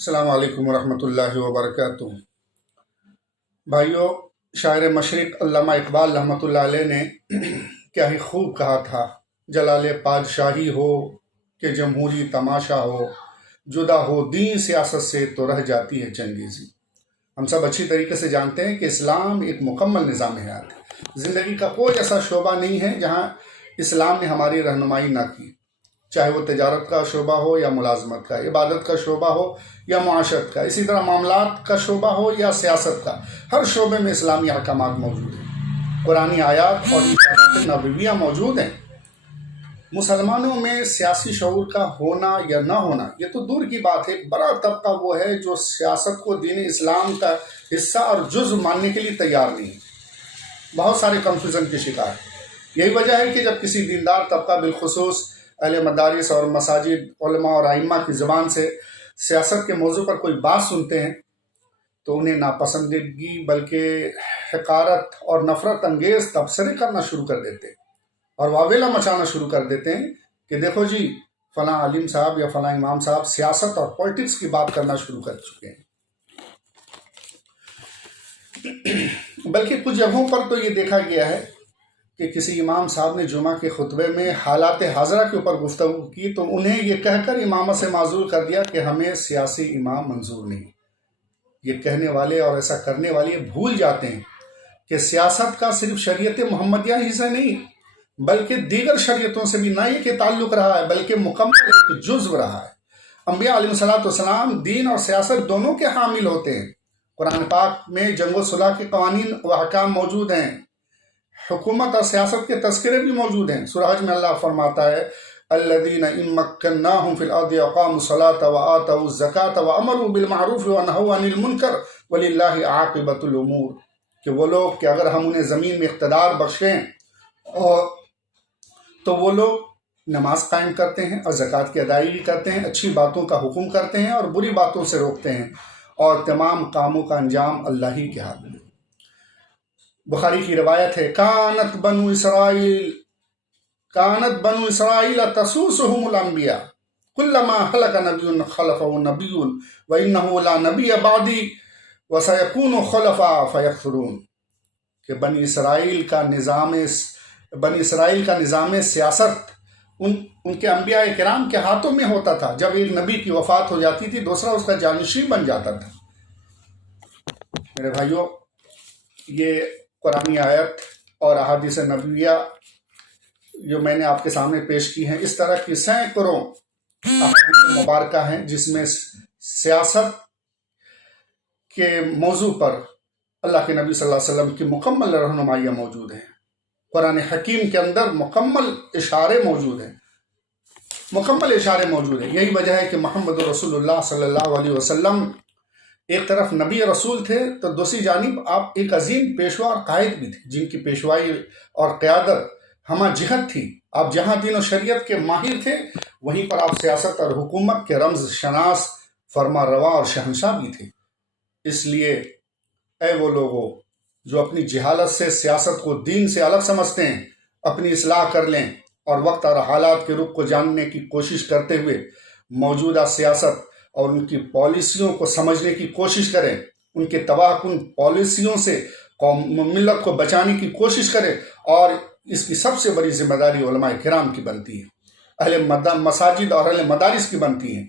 السلام علیکم ورحمۃ اللہ وبرکاتہ۔ بھائیوں، شاعر مشرق علامہ اقبال رحمۃ اللہ علیہ نے کیا ہی خوب کہا تھا، جلال پادشاہی ہو کہ جمہوری تماشا ہو، جدا ہو دین سیاست سے تو رہ جاتی ہے چنگیزی۔ ہم سب اچھی طریقے سے جانتے ہیں کہ اسلام ایک مکمل نظام حیات ہے۔ زندگی کا کوئی ایسا شعبہ نہیں ہے جہاں اسلام نے ہماری رہنمائی نہ کی، چاہے وہ تجارت کا شعبہ ہو یا ملازمت کا، عبادت کا شعبہ ہو یا معاشرت کا، اسی طرح معاملات کا شعبہ ہو یا سیاست کا، ہر شعبے میں اسلامی احکامات موجود ہیں، قرآنی آیات اور ارشادات نبویہ موجود ہیں۔ مسلمانوں میں سیاسی شعور کا ہونا یا نہ ہونا یہ تو دور کی بات ہے، بڑا طبقہ وہ ہے جو سیاست کو دین اسلام کا حصہ اور جزء ماننے کے لیے تیار نہیں، بہت سارے کنفیوژن کے شکار ہے۔ یہی وجہ ہے کہ جب کسی دیندار طبقہ، بالخصوص اہل مدارس اور مساجد، علماء اور ائمہ کی زبان سے سیاست کے موضوع پر کوئی بات سنتے ہیں تو انہیں ناپسندیدگی بلکہ حقارت اور نفرت انگیز تبصرے کرنا شروع کر دیتے ہیں اور واویلا مچانا شروع کر دیتے ہیں کہ دیکھو جی، فلاں عالم صاحب یا فلاں امام صاحب سیاست اور پولیٹکس کی بات کرنا شروع کر چکے ہیں۔ بلکہ کچھ جگہوں پر تو یہ دیکھا گیا ہے کہ کسی امام صاحب نے جمعہ کے خطبے میں حالات حاضرہ کے اوپر گفتگو کی تو انہیں یہ کہہ کر امامت سے معزول کر دیا کہ ہمیں سیاسی امام منظور نہیں۔ یہ کہنے والے اور ایسا کرنے والے بھول جاتے ہیں کہ سیاست کا صرف شریعت محمدیہ ہی سے نہیں بلکہ دیگر شریعتوں سے بھی نہ یہ کہ تعلق رہا ہے بلکہ مکمل ایک جزو رہا ہے۔ انبیاء علیہ السلام دین اور سیاست دونوں کے حامل ہوتے ہیں۔ قرآن پاک میں جنگ و صلح کے قوانین و احکام موجود ہیں، حکومت اور سیاست کے تذکرے بھی موجود ہیں۔ سورہ حج میں اللہ فرماتا ہے الذین ان مکناہم فی الارض اقاموا الصلاۃ وآتوا الزکاۃ وامروا بالمعروف ونہوا عن المنکر وللہ عاقبۃ الامور، کہ وہ لوگ کہ اگر ہم انہیں زمین میں اقتدار بخشیں اور تو وہ لوگ نماز قائم کرتے ہیں اور زکوٰۃ کی ادائیگی کرتے ہیں، اچھی باتوں کا حکم کرتے ہیں اور بری باتوں سے روکتے ہیں، اور تمام کاموں کا انجام اللہ ہی کے ہاتھ میں۔ بخاری کی روایت ہے کانت بنو اسرائیل تسوسهم الانبیاء کلما ہلک نبی خلفہ نبی وانہ لا نبی بعدی وسیکون خلفاء فیکثرون، کہ بنی اسرائیل کا نظام سیاست ان کے انبیاء کرام کے ہاتھوں میں ہوتا تھا۔ جب ایک نبی کی وفات ہو جاتی تھی دوسرا اس کا جانشین بن جاتا تھا۔ میرے بھائیوں، یہ قرآنی آیت اور احادیث نبویہ جو میں نے آپ کے سامنے پیش کی ہیں، اس طرح کی سینکڑوں احادیث مبارکہ ہیں جس میں سیاست کے موضوع پر اللہ کے نبی صلی اللہ علیہ وسلم کی مکمل رہنمائیاں موجود ہیں۔ قرآن حکیم کے اندر مکمل اشارے موجود ہیں۔ یہی وجہ ہے کہ محمد رسول اللہ صلی اللہ علیہ وسلم ایک طرف نبی رسول تھے تو دوسری جانب آپ ایک عظیم پیشوا اور قائد بھی تھے، جن کی پیشوائی اور قیادت ہمہ جہت تھی۔ آپ جہاں دین و شریعت کے ماہر تھے وہیں پر آپ سیاست اور حکومت کے رمز شناس، فرما روا اور شہنشاہ بھی تھے۔ اس لیے اے وہ لوگوں جو اپنی جہالت سے سیاست کو دین سے الگ سمجھتے ہیں، اپنی اصلاح کر لیں اور وقت اور حالات کے رخ کو جاننے کی کوشش کرتے ہوئے موجودہ سیاست اور ان کی پالیسیوں کو سمجھنے کی کوشش کریں، ان کے تباہ کن پالیسیوں سے ملت کو بچانے کی کوشش کریں، اور اس کی سب سے بڑی ذمہ داری علماء کرام کی بنتی ہے، اہل مساجد اور اہل مدارس کی بنتی ہے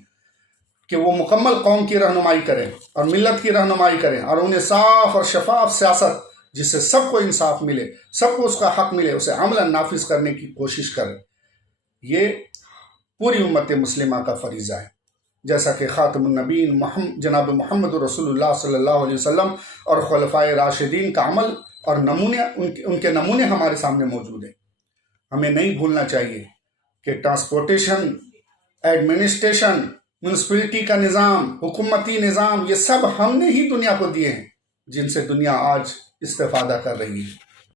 کہ وہ مکمل قوم کی رہنمائی کریں اور ملت کی رہنمائی کریں اور انہیں صاف اور شفاف سیاست جس سے سب کو انصاف ملے، سب کو اس کا حق ملے، اسے عملاً نافذ کرنے کی کوشش کریں۔ یہ پوری امت مسلمہ کا فریضہ ہے، جیسا کہ خاتم النبیین جناب محمد رسول اللہ صلی اللہ علیہ وسلم اور خلفائے راشدین کا عمل اور نمونے، ان کے نمونے ہمارے سامنے موجود ہیں۔ ہمیں نہیں بھولنا چاہیے کہ ٹرانسپورٹیشن، ایڈمنسٹریشن، میونسپلٹی کا نظام، حکومتی نظام، یہ سب ہم نے ہی دنیا کو دیے ہیں، جن سے دنیا آج استفادہ کر رہی ہے۔